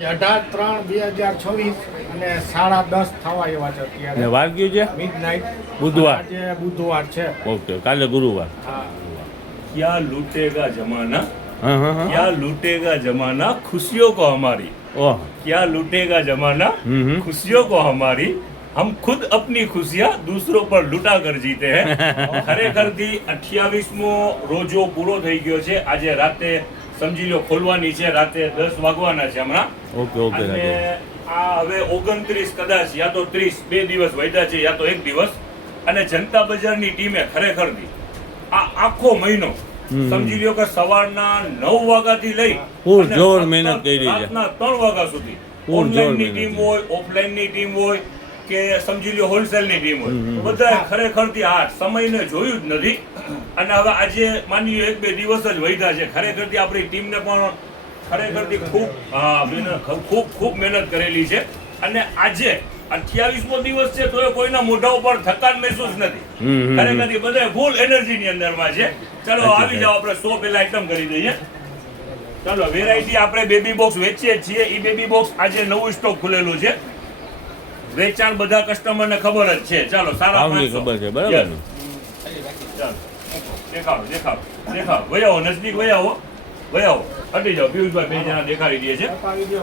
18/3/2026 અને 10:30 થવા એવા છે અત્યારે. ને વાર કયું છે? મિડનાઇટ. બુધવાર. આજે બુધવાર છે. ઓકે, કાલે ગુરુવાર. હા. क्या लूटेगा जमाना, હા હા હા. क्या लूटेगा जमाना खुशियों को हमारी, ઓહ. क्या लूटेगा जमाना खुशियों को हमारी, हम खुद अपनी खुशियाँ दूसरों पर लुटा कर जीते हैं. ખરેખરથી 28મો રોજો પૂરો થઈ ગયો છે. આજે રાતે સમજી લો ખોલવાની છે, રાતે 10 વાગવાના છે હમણાં. Okay okay. અને આ હવે 29 કદાચ યા તો 30 2 દિવસ વધ્યા છે યા તો 1 દિવસ. અને જનતા બજારની ટીમે ખરેખરથી આ આખો મહિનો સમજી લ્યો કે સવારના 9 વાગ્યાથી લઈ ફૂલ અને જોર સતત મહેનત કરી છે. રાતના 3 વાગ્યા સુધી ફૂલ જોર ઓનલાઈનની મહેનત ટીમ છે. હોય, ઓફલાઈનની ટીમ હોય કે સમજી લ્યો હોલસેલની ટીમ હોય, બધા ખરેખરથી આ સમયને જોયું જ નથી. અને હવે આજે માની લ્યો 1-2 દિવસ જ વધ્યા છે. ખરેખરથી આપણી ટીમને પણ ખરેખરથી ખૂબ મહેનત કરેલી છે. અને આજે 28મો દિવસ છે તો કોઈના મોઢા ઉપર થકાન મહેસૂસ નથી. ખરેખરથી બધા ફૂલ એનર્જીની અંદરમાં છે. ચલો આવી જાઓ, આપણે 100 પહેલા આઈટમ કરી દઈએ. ચાલો, વેરાયટી આપણે બેબી બોક્સ વેચીએ છીએ. એ બેબી બોક્સ આજે નવું સ્ટોક ખુલેલું છે. વેચાણ બધા કસ્ટમરને ખબર જ છે. ચાલો, સારા ભાવની 500. ખબર છે, બરાબર ને? ચાલો, દેખાડો વહી આવો, નજદીક વહી આવો. હટી જાઓ, પિયુષભાઈ 2 જણા દેખાડી દે છે.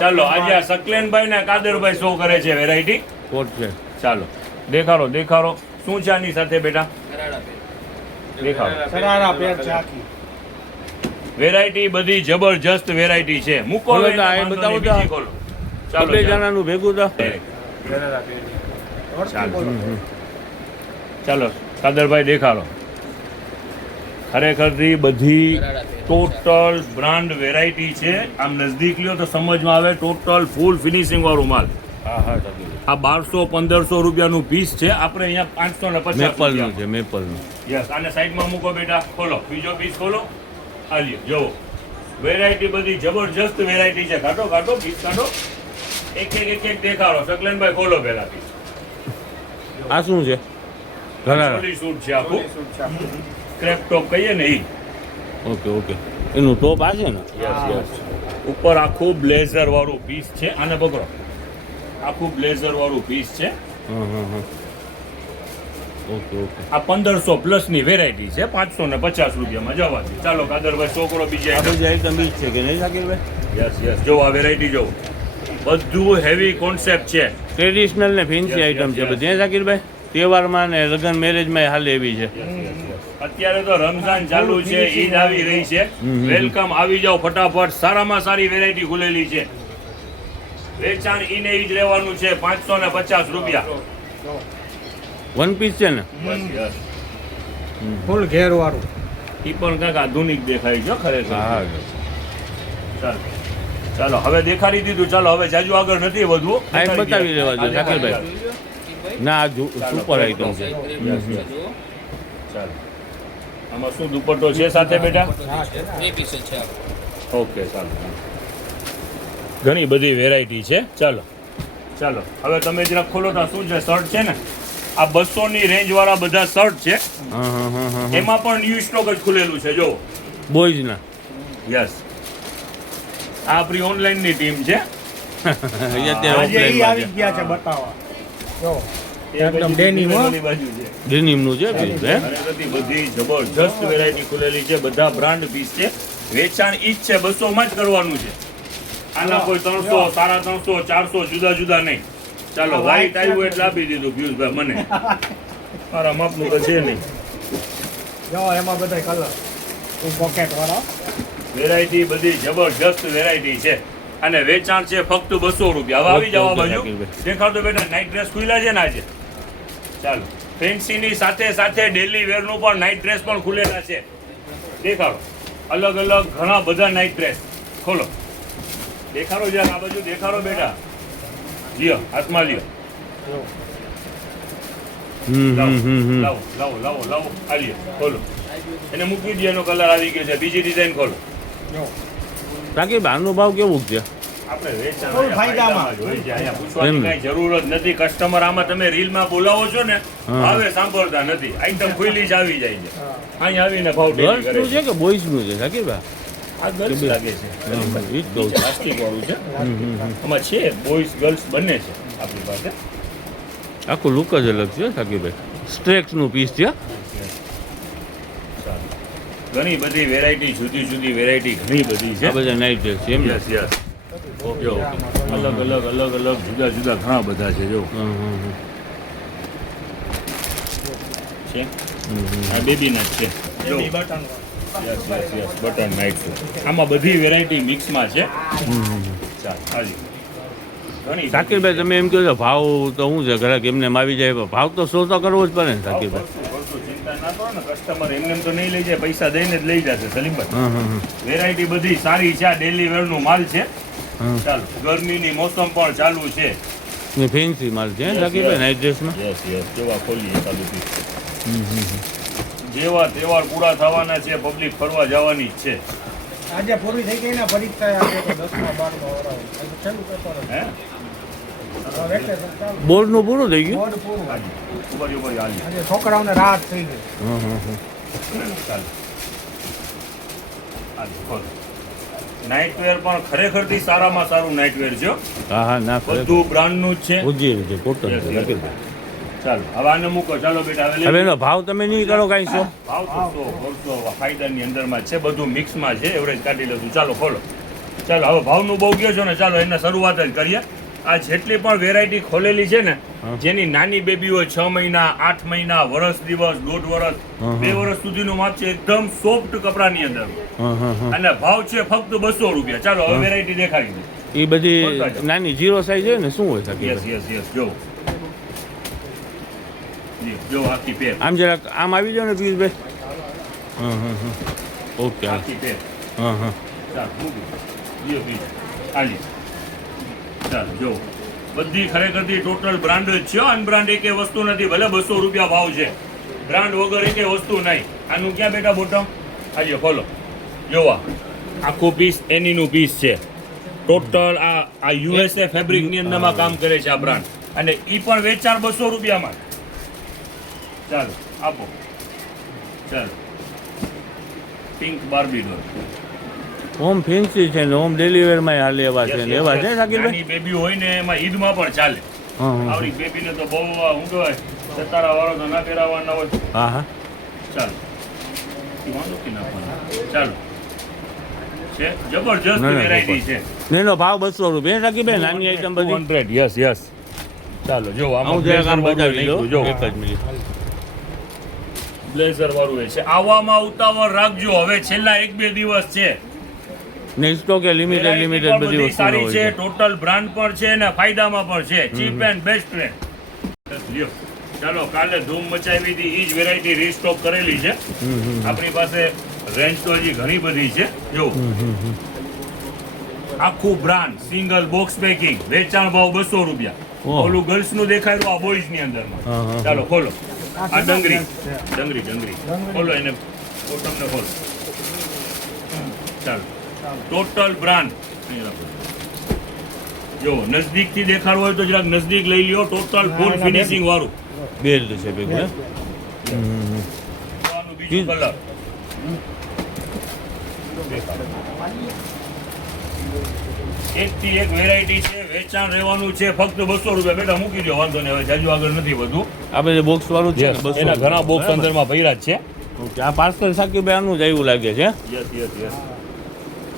ચાલો, આજે આ સકલેનભાઈ ને કાદરભાઈ શો કરે છે વેરાયટી. કોટ છે. ચાલો, દેખાડો શું છે આની સાથે બેટા? દેખાડો. સરારા પેર છે આખી. વેરાયટી બધી જબરજસ્ત વેરાયટી છે. મૂકો ખોલો એટલે તો આ વાંધો બતાવો નહીં, તો. બીજી ખોલો. ચાલો, 2 જણાનું ભેગું તો. સરારા પેર. ચાલો કાદરભાઈ દેખાડો. ખરેખરથી બધી ટોટલ બ્રાન્ડ વેરાયટી છે. આમ નજદીક લ્યો તો સમજમાં આવે. ટોટલ ફૂલ ફિનિશિંગ વાળું માલ. હા હા સાચું. આ 1200-1500 રૂપિયાનું પીસ છે. આપણે અહીંયા 550 મેપલનું છે, મેપલનું. યસ. આને સાઈડમાં મૂકો બેટા. ખોલો, બીજો પીસ ખોલો. આ લ્યો, જુઓ વેરાયટી બધી જબરજસ્ત વેરાયટી છે. કાઢો પીસ કાઢો. એક દેખાડો. સકલેનભાઈ ખોલો પહેલા પીસ. આ શું છે? ઘણા. પોલી સૂટ છે આખું. ક્રેપ ટોપ કહીએ ને ઈ. ઓકે. એનું ટોપ આ છે ને? યસ. ઉપર આખું બ્લેઝર વાળું પીસ છે. આને પકડો. આખું બ્લેઝર વાળું પીસ છે. હા. ઓકે. આ 1500 પ્લસ ની વેરાયટી છે. 550 રૂપિયામાં જવા દે. ચાલો કાદરભાઈ છોકરો બીજા આ બધી આઈટમ ઈ જ છે કે નહીં શાકિરભાઈ? યસ. જો આ વેરાયટી જો બધું હેવી કોન્સેપ્ટ છે. ટ્રેડિશનલ ને ફેન્સી આઈટમ છે બધી, હે શાકિરભાઈ? તહેવારમાં ને લગ્ન મેરેજમાં હાલે એવી છે. અત્યારે તો રમઝાન ચાલુ છે, ઈદ આવી રહી છે. વેલકમ, આવી જાઓ ફટાફટ. સારામાં સારી વેરાયટી ખુલેલી છે. વેચાણ ઈને ઈ જ રહેવાનું છે. 550 રૂપિયા. વન પીસ છે ને? યસ. ફૂલ ઘેર વાળું. ઈ પણ કંઈક આધુનિક દેખાય છે ખરેખર. હા. ચાલો હવે દેખાડી દીધું. ચાલો હવે જાજુ આગળ નથી વધવું. આ એક બતાવી દેવા જોઈએ શાકિરભાઈ. ના આ સુપર આઈટમ છે. ચાલો, આમાં શું દુપટ્ટો છે સાથે બેટા? ઓકે, ચાલો. ઘણી બધી વેરાયટી છે. ચાલો હવે તમે જરા ખોલો તો શું છે? શર્ટ છે ને, આ 200 ની રેન્જ વાળા બધા શર્ટ છે. હા. એમાં પણ ન્યૂ સ્ટોક જ ખુલેલું છે. જો બોયઝ ના. યસ. આ આપણી ઓનલાઈન ની ટીમ છે. અત્યારે આજે ઈ ઓફલાઈન આવી ગયા છે બતાવવા. જો એકદમ ડેનિમ હો. બાજુ છે. ડેનિમ નું છે પીસ, હે? ખરેખરથી બધી જબરજસ્ત વેરાયટી ખુલેલી છે. બધા બ્રાન્ડ પીસ છે. વેચાણ ઈ જ છે. 200 માં જ કરવાનું છે. આના કોઈ 300, 350, 400 જુદા નહીં. ચાલો, વ્હાઈટ આવ્યું એટલે આપી દીધું પિયુષભાઈ મને. મારા માપનું તો છે નહીં. જો એમાં બધા કલર. પોકેટ વાળા. વેરાયટી બધી જબરજસ્ત વેરાયટી છે. અને વેચાણ છે ફક્ત 200 રૂપિયા. હવે આવી જવા બાજુ દેખાડો બેટા. નાઇટ ડ્રેસ ખુલ્લા છે ને આજે. ચાલો, ફેન્સીની સાથે ડેલી વેરનું પણ નાઇટ ડ્રેસ પણ ખુલેલા છે. દેખાડો. અલગ ઘણા બધા નાઇટ ડ્રેસ. ખોલો, દેખાડો જરા આ બાજુ. દેખાડો બેટા. લ્યો, હાથમાં લ્યો. લાવો. આ લ્યો, ખોલો. એને મૂકી દે. એનો કલર આવી ગયો છે. બીજી ડિઝાઇન ખોલો. બાકી બહારનો ભાવ કેવું છે? આપણે વેચાણ ફૂલ ફાયદામાં. હોય છે. અહીંયા પૂછવાની કાંઈ જરૂર જ નથી. કસ્ટમર આમાં તમે રીલમાં બોલાવો છો ને, ભાવે સાંભળતા નથી. આઈટમ ખુલ્લી જ આવી જાય છે. અહીંયા આવીને ભાવ ટેલી કરે ગર્લ્સનું છે કે બોયઝનું છે શાકિરભાઈ? આ ગર્લ્સ લાગે છે ઈ જ કહું છું. પ્લાસ્ટિક વાળું છે આમાં છે બોયઝ ગર્લ્સ બંને છે આપણી પાસે આખું લુક જ અલગ છે સાકીભાઈ. સ્ટ્રેક્સનું પીસ છે. ચાલો. ઘણી બધી વેરાયટી જુદી જુદી વેરાયટી ઘણી બધી છે આ બધા નાઇટ ડ્રેસ છે એમ ને? યસ યસ જો અલગ અલગ અલગ અલગ જુદા જુદા ઘણા બધા છે જો છે આ બેબીના જ છે જો button yes yes yes button night આમાં બધી વેરાયટી મિક્સમાં છે ચાલ હાજી ઘણી શાકીરભાઈ તમે એમ કહો છો ભાવ તો શું છે ઘરાક એમને એમ આવી જાય પણ ભાવ તો શો તો કરવો જ પડે ને શાકીરભાઈ. ચિંતા ના કરો ને કસ્ટમર એમને તો નહીં લઈ જાય પૈસા દઈને જ લઈ જશે સલીમભાઈ વેરાયટી બધી સારી છે આ ડેલી વેરનો માલ છે ચાલો ગરમીની મોસમ પણ ચાલુ છે ને ફેન્સી માલ છે શાકીરભાઈ નાઇટ ડ્રેસમાં. યસ યસ જેવા ખોલીએ એકાદું પીસ જેવા તહેવાર પૂરા થવાના છે પબ્લિક ફરવા જવાની જ છે આજે પૂરી થઈ ગઈ ને પરીક્ષા આપે તો 10મા 12મા વરાવે આજે ચાલુ કરતો રહે હે હવે વેકેશન ચાલુ બોર્ડનું પૂરું થઈ ગયું. બોર્ડ પૂરું ઉપર ઉપર હાલી આજે છોકરાઓને રાહત થઈ ગઈ ચાલો હાલી ખોલ નાઇટ વેર પણ ખરેખરથી સારામાં સારું નાઇટ વેર છે હો. હા હા ના બધું બ્રાન્ડનું જ છે ઉજી છે કોટન Yes, છે yes. શાકીરભાઈ. ચાલો હવે આને મૂકો ચાલો બેટા હવે હવે એનો ભાવ તમે નહીં કરો કાંઈ શો. ભાવ તો 100 ફાયદાની અંદરમાં જ છે બધું મિક્સમાં છે એવરેજ કાઢી લઉં ચાલો ખોલો ચાલો હવે ભાવનું બહુ ગયો છો ને ચાલો એને શરૂઆત જ કરીએ આ જેટલી પણ વેરાયટી ખોલેલી છે ને જેની નાની બેબી હોય 6 મહિના 8 મહિના વર્ષ દિવસ 1.5 વર્ષ 2 વર્ષ સુધીનું માપ છે એકદમ સોફ્ટ કપડાની અંદર અને ભાવ છે ફક્ત 200 રૂપિયા ચાલો હવે વેરાયટી દેખાડી દો એ બધી નાની જીરો સાઈઝ હોય ને શું હોય યસ શાકીરભાઈ? યસ યસ જો જો આખી પેર આમ જરાક આમ આવી જાવ ને પિયુષભાઈ. ઓકે આખી પેર ચાલો મૂકી લ્યો પીસ હાલી ચાલો જો બધી ખરેખરથી ટોટલ બ્રાન્ડ જ છે અનબ્રાન્ડ એકે વસ્તુ નથી ભલે 200 રૂપિયા ભાવ છે બ્રાન્ડ વગર એકે વસ્તુ નહીં આનું ક્યાં બેટા બોટમ આજે ખોલો જોવા આખું પીસ એનીનું પીસ છે ટોટલ આ યુએસએ ફેબ્રિકની અંદરમાં કામ કરે છે આ બ્રાન્ડ અને એ પણ વેચાણ 200 રૂપિયામાં ચાલો આપો ચાલો પિંક બાર્બી ડોલ હોમ ફેન્સી છે ને હોમ ડિલિવરીમાં હાલે એવા છે ને એવા છે શાકીરભાઈ. નાની બેબી હોય ને એમાં ઈદમાં પણ ચાલે આવડી બેબીને તો બહુ હું કહેવાય સતારા વાળો તો ના પહેરાવાના હોય હા હા ચાલો ઈ વાંધો કે નાખવાના ચાલો છે જબરજસ્ત ના, ના, વેરાયટી છે ને એનો ભાવ 200 રૂપિયા શાકીરભાઈ નાની આઈટમ બધી. 200 યસ યસ ચાલો જો આમાં હું જરાક આમ બ્લેઝર બતાવી વાળું દઉં જો એક જ મિનિટ. બ્લેઝર વાળું એ છે આવવામાં ઉતાવળ રાખજો હવે છેલ્લા 1-2 દિવસ છે ને સ્ટોક એ લિમિટેડ Variety લિમિટેડ પણ બધી વસ્તુઓ સારી હોય છે છે. ટોટલ બ્રાન્ડ પણ છે અને ફાયદામાં પણ છે ચીપ એન્ડ બેસ્ટ રેટ લ્યો ચાલો કાલે ધૂમ મચાવી હતી ઈ જ વેરાયટી રીસ્ટોક કરેલી છે આપણી પાસે રેન્જ તો હજી ઘણી બધી છે જો આખું બ્રાન્ડ સિંગલ બોક્સ પેકિંગ વેચાણ ભાવ 200 રૂપિયા ઓહ. ઓલું ગર્લ્સ નું દેખાયું આ બોયઝ ની અંદરમાં હા, હા. ચાલો ખોલો આ ડંગરી છે. ડંગરી ખોલો એને બોટમને ખોલો ચાલો ટોટલ બ્રાન્ડ જો નજદીક થી દેખાડવું હોય તો જરાક નજદીક લઈ લ્યો ટોટલ ફૂલ ફિનિશિંગ વાળું બેલ્ટ છે ભેગું હે? આનું બીજું કલર એક થી એક વેરાયટી છે વેચાણ રહેવાનું છે ફક્ત 200 રૂપિયા બેટા મૂકી દો વાંધો નહીં હવે જાજુ આગળ નથી વધુ આ બધે બોક્સ વાળું છે ને 200 એના ઘણા બોક્સ બરાબર. અંદરમાં ભર્યા જ છે ઓકે, આ પાર્સલ શાકીરભાઈ આનું જ આવ્યું લાગે છે. યસ યસ યસ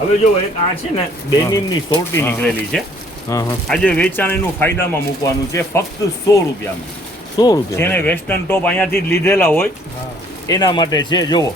હવે જો એક આ છે ને ડેનિમ ની સોર્ટી નીકળેલી છે હા હા આજે વેચાણ એનું ફાયદામાં મૂકવાનું છે ફક્ત 100 રૂપિયામાં 100 રૂપિયા. જેને વેસ્ટર્ન ટોપ અહીંયાથી જ લીધેલા હોય એના માટે છે જોવો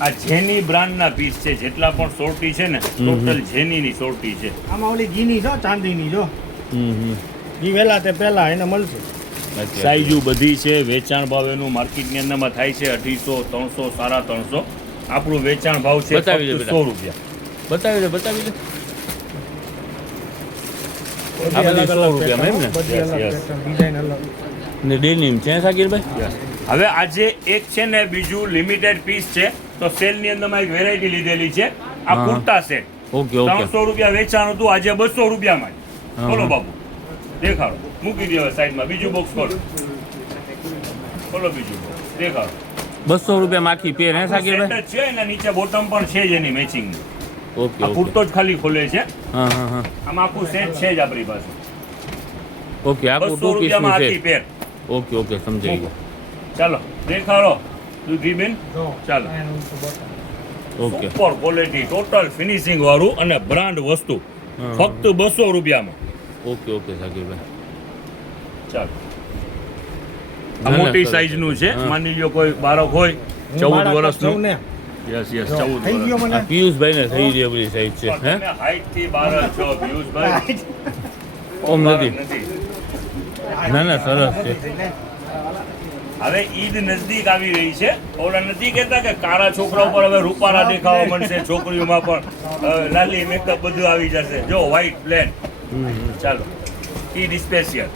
આ જેની બ્રાન્ડના પીસ છે જેટલા પણ સોર્ટી છે ને ટોટલ જેનીની સોર્ટી છે આમાં ઓલી ઘીની જો ચાંદીની જો ઘી વેલા તે પહેલા એને મળશે સાઈઝુ બધી છે વેચાણ ભાવ એનું માર્કેટની અંદરમાં થાય છે 250 300 350 આપણું વેચાણ ભાવ છે બતાવી દો ફક્ત બેટા. 100 રૂપિયા બતાવી દે બતાવી દે. બધી આ બધી અલગ 100 અલગ રૂપિયામાં એમ ને? pattern, બધી Yes, અલગ yes. pattern, design અલગ ને ડેનિમ છે શાકીરભાઈ? હવે આજે એક છે ને બીજું લિમિટેડ પીસ છે તો સેલ ની અંદરમાં એક વેરાયટી લીધેલી છે આ હા. કુર્તા સેટ ઓકે ઓકે 300 રૂપિયા વેચાણ હતું આજે 200 રૂપિયામાં જ. હા. બોલો બાબુ દેખાડો મૂકી દો હવે સાઈડમાં બીજું બોક્સ ખોલો ખોલો બીજું box. દેખાડો 200 રૂપિયામાં આખી પેર હે સાકીરભાઈ? સેટ જ છે, એના નીચે બોટમ પણ છે જ એની મેચિંગ. ઓકે આ ઓકે. કુર્તો જ ખાલી ખોલે છે, હા હા હા. આમાં આખું સેટ છે જ આપણી પાસે. ઓકે, આખું 200 ટુ રૂપિયામાં પીસનું આખી છે. પેર. ઓકે ઓકે, સમજાઈ ગયું. ચાલો દેખાડો દૂધીબેન. જો ચાલો. એનું તો button. Okay. Super quality, total finishing વાળું અને બ્રાન્ડ વસ્તુ, હા. ફક્ત 200 રૂપિયામાં. ઓકે ઓકે સાકીરભાઈ. ચાલો આ ના, ના, મોટી સરસ. સાઈઝ નું છે. હા. માની લ્યો કોઈ બાળક હોય 14 મારા વર્ષનું. સૌને યસ યસ, જો, 14 થઈ ગયો વર્ષ. મને. આ પિયુષભાઈ ને થઈ રહી બધી સાઈઝ છે હે? તમે હાઈટ થી બાળક છો પિયુષભાઈ. ઓમ નથી. નથી. ના ના, સરસ છે. હવે ઈદ નજદીક આવી રહી છે. ઓલા નથી કહેતા કે કાળા છોકરા ઉપર હવે રૂપાળા દેખાવા મળશે, છોકરીઓમાં પણ લાલી મેકઅપ બધું આવી જશે. જો વ્હાઈટ પ્લેન. ચાલો ઈદ સ્પેશિયલ.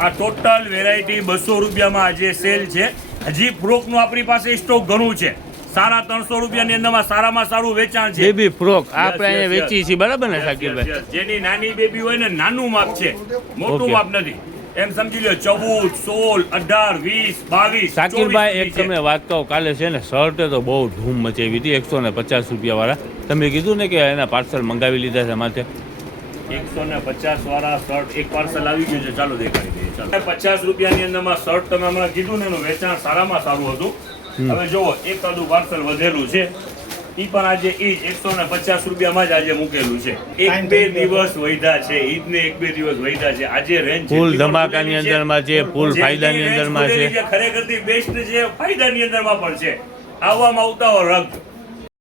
આ ટોટલ વેરાયટી 200 રૂપિયામાં આજે સેલ છે. હજી ફ્રોક નું આપણી પાસે સ્ટોક ઘણું છે. 350 રૂપિયાની અંદરમાં સારામાં સારું વેચાણ છે. બેબી ફ્રોક આપણે yes, અહીંયા yes. વેચી છીએ, બરાબર ને Yes, સાકીરભાઈ? yes, yes. જેની નાની બેબી હોય ને નાનું માપ છે, મોટું Okay. માપ નથી. એમ સમજી લો 14, 16, 18, 20, 22, સાકીરભાઈ 24 એક તમને વાત કહું, કાલે છે ને શર્ટે તો બહુ ધૂમ મચાવી હતી 150 રૂપિયા વાળા. તમે કીધું ને કે એના પાર્સલ મંગાવી લીધા છે માથે. 150 વાળા શર્ટ એક પાર્સલ આવી ગયું છે. ચાલો દેખાડી દઈએ. ચાલો 50 રૂપિયાની અંદરમાં શર્ટ તમે હમણાં કીધું ને એનું વેચાણ સારામાં સારું હતું. હવે જુઓ એકાદું પાર્સલ વધેલું છે. ઈ પણ આજે ઈ જ 150 રૂપિયામાં જ આજે મૂકેલું છે. એક બે દિવસ વૈધા છે, ઈદને એક બે દિવસ વૈધા છે. આજે રેન્જ ફૂલ ધમાકાની અંદરમાં છે, ફૂલ ફાયદાની અંદરમાં છે. ખરેખર બેસ્ટ છે, ફાયદાની અંદરમાં પણ છે. આવવામાં ઉતાવળ રાખજો.